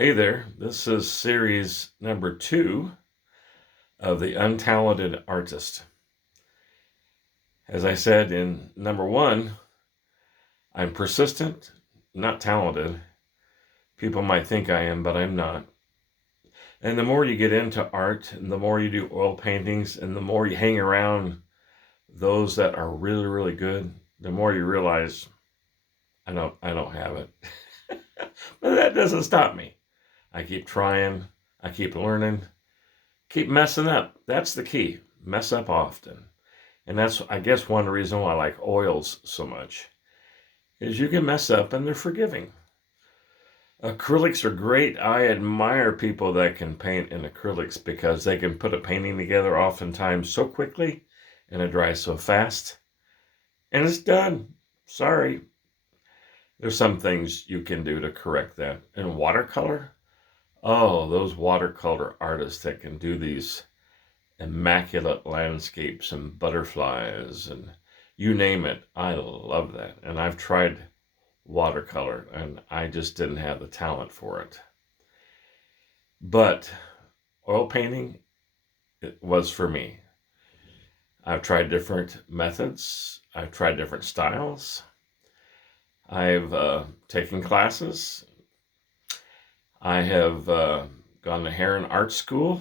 Hey there, this is series number 2 of the Untalented Artist. As I said in number 1, I'm persistent, not talented. People might think I am, but I'm not. And the more you get into art, and the more you do oil paintings, and the more you hang around those that are really, really good, the more you realize I don't have it. But that doesn't stop me. I keep trying, I keep learning, keep messing up. That's the key. Mess up often. And that's, I guess, one reason why I like oils so much is you can mess up and they're forgiving. Acrylics are great. I admire people that can paint in acrylics because they can put a painting together oftentimes so quickly and it dries so fast. And it's done. Sorry. There's some things you can do to correct that. And watercolor? Oh, those watercolor artists that can do these immaculate landscapes and butterflies and you name it. I love that. And I've tried watercolor and I just didn't have the talent for it. But oil painting, it was for me. I've tried different methods. I've tried different styles. I've taken classes. I have gone to Heron Art School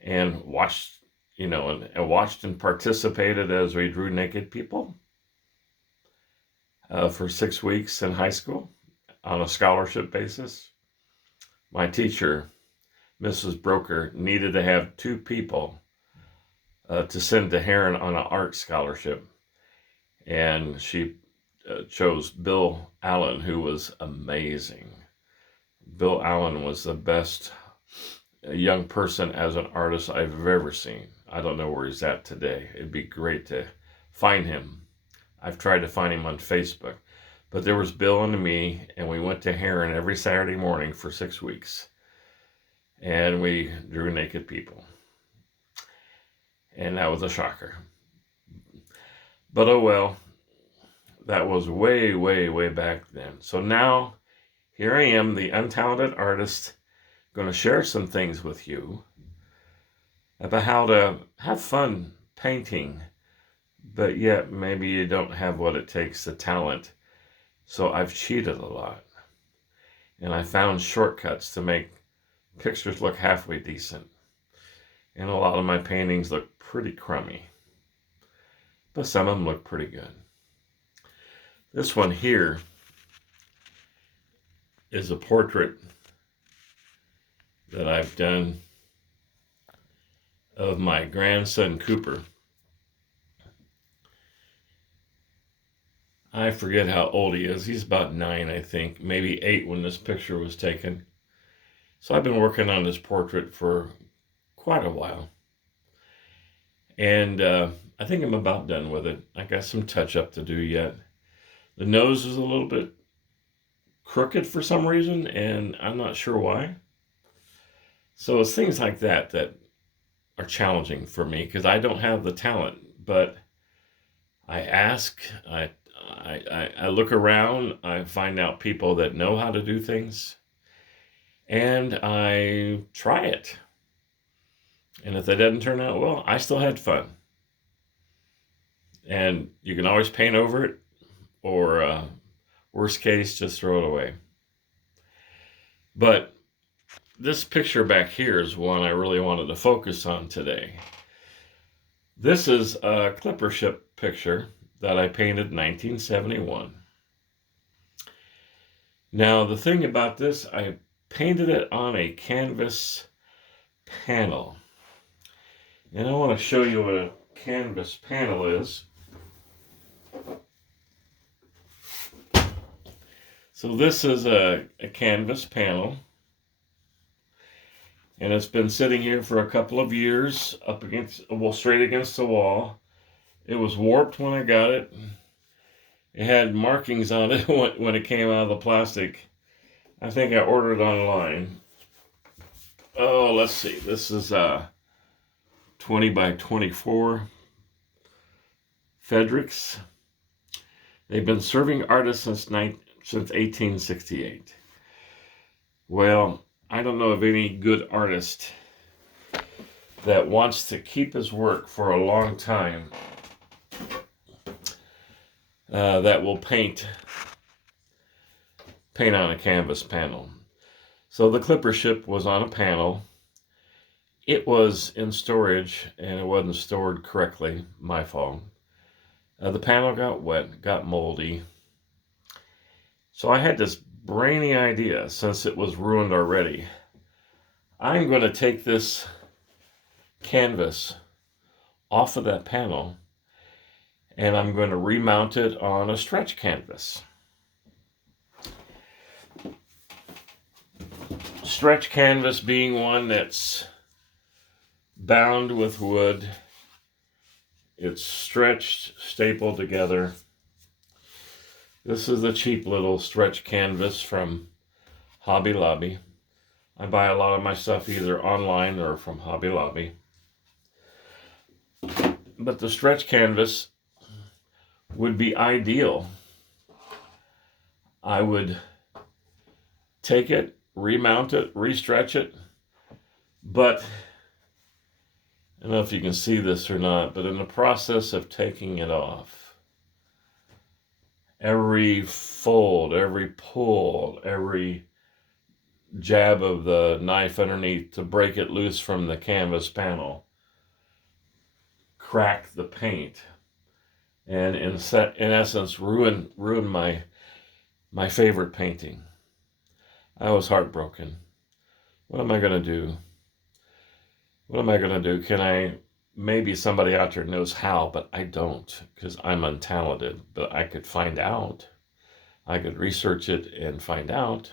and watched, and watched and participated as we drew naked people for 6 weeks in high school on a scholarship basis. My teacher, Mrs. Broker, needed to have 2 people to send to Heron on an art scholarship. And she chose Bill Allen, who was amazing. Bill Allen was the best young person as an artist I've ever seen. I don't know where he's at today. It'd be great to find him. I've tried to find him on Facebook. But there was Bill and me, and we went to Heron every Saturday morning for 6 weeks. And we drew naked people. And that was a shocker. But oh well, that was way, way, way back then. So now, here I am, the untalented artist, going to share some things with you about how to have fun painting, but yet maybe you don't have what it takes, the talent. So I've cheated a lot. And I found shortcuts to make pictures look halfway decent. And a lot of my paintings look pretty crummy. But some of them look pretty good. This one here is a portrait that I've done of my grandson Cooper. I forget how old he is. He's about 9, I think, maybe 8 when this picture was taken. So I've been working on this portrait for quite a while. And I think I'm about done with it. I got some touch up to do yet. The nose is a little bit crooked for some reason, and I'm not sure why. So it's things like that that are challenging for me because I don't have the talent. But I ask, I look around, I find out people that know how to do things, and I try it. And if that doesn't turn out well, I still had fun. And you can always paint over it, or worst case, just throw it away. But this picture back here is one I really wanted to focus on today. This is a clipper ship picture that I painted in 1971. Now, the thing about this, I painted it on a canvas panel. And I want to show you what a canvas panel is. So this is a canvas panel. And it's been sitting here for a couple of years, up against, well, straight against the wall. It was warped when I got it. It had markings on it when it came out of the plastic. I think I ordered it online. Oh, let's see. This is 20 by 24 Fredericks. They've been serving artists since 1868. Well, I don't know of any good artist that wants to keep his work for a long time that will paint on a canvas panel. So the clipper ship was on a panel. It was in storage and it wasn't stored correctly. My fault. The panel got wet, got moldy. So I had this brainy idea, since it was ruined already. I'm going to take this canvas off of that panel and I'm going to remount it on a stretch canvas. Stretch canvas being one that's bound with wood. It's stretched, stapled together. This is a cheap little stretch canvas from Hobby Lobby. I buy a lot of my stuff either online or from Hobby Lobby. But the stretch canvas would be ideal. I would take it, remount it, restretch it, but I don't know if you can see this or not, but in the process of taking it off, every fold, every pull, every jab of the knife underneath to break it loose from the canvas panel crack the paint and in essence ruin my favorite painting. I was heartbroken. What am I going to do? What am I going to do? Can I, maybe somebody out there knows how, but I don't, because I'm untalented, but I could find out. I could research it and find out.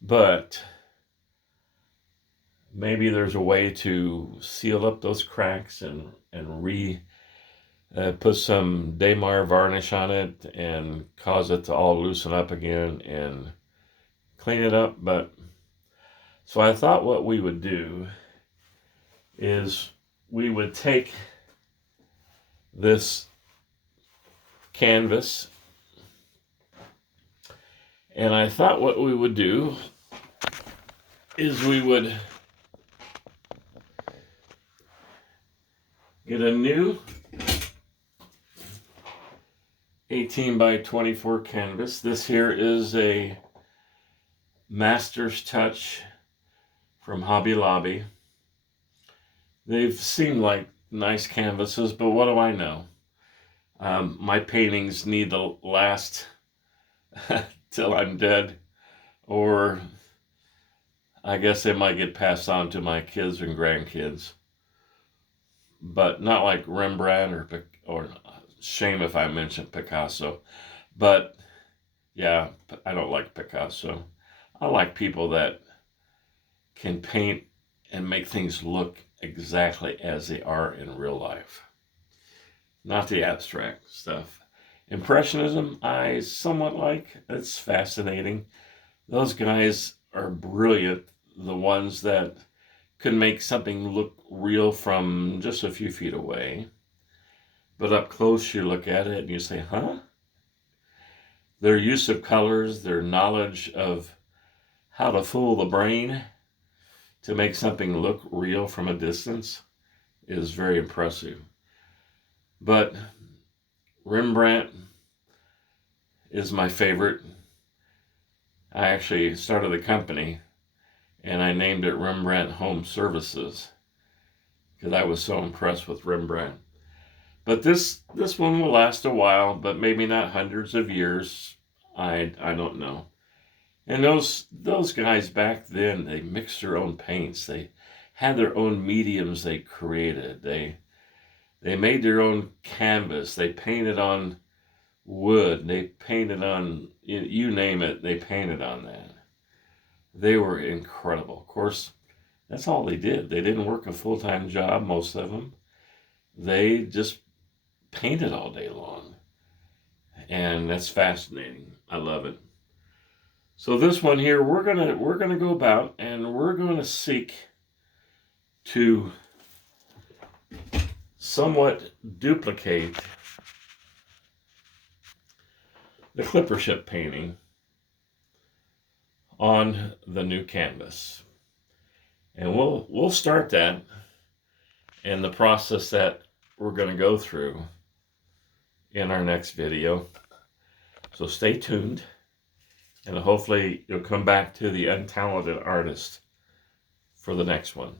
But maybe there's a way to seal up those cracks and put some Daymar varnish on it and cause it to all loosen up again and clean it up. But so I thought what we would do is we would take this canvas, and I thought what we would do is we would get a new 18 by 24 canvas. This here is a Master's Touch from Hobby Lobby. They've seemed like nice canvases, but what do I know? My paintings need to last till I'm dead, or I guess they might get passed on to my kids and grandkids. But not like Rembrandt or shame if I mention Picasso. But yeah, I don't like Picasso. I like people that can paint and make things look exactly as they are in real life. Not the abstract stuff. Impressionism, I somewhat like. It's fascinating. Those guys are brilliant. The ones that can make something look real from just a few feet away. But up close, you look at it and you say, huh? Their use of colors, their knowledge of how to fool the brain to make something look real from a distance is very impressive. But Rembrandt is my favorite. I actually started a company and I named it Rembrandt Home Services because I was so impressed with Rembrandt. But this one will last a while, but maybe not hundreds of years. I don't know. And those guys back then, they mixed their own paints. They had their own mediums they created. They made their own canvas. They painted on wood. They painted on, you name it, they painted on that. They were incredible. Of course, that's all they did. They didn't work a full-time job, most of them. They just painted all day long. And that's fascinating. I love it. So this one here, we're gonna go about and we're gonna seek to somewhat duplicate the clipper ship painting on the new canvas. And we'll start that in the process that we're going to go through in our next video. So stay tuned, and hopefully you'll come back to the Untalented Artist for the next one.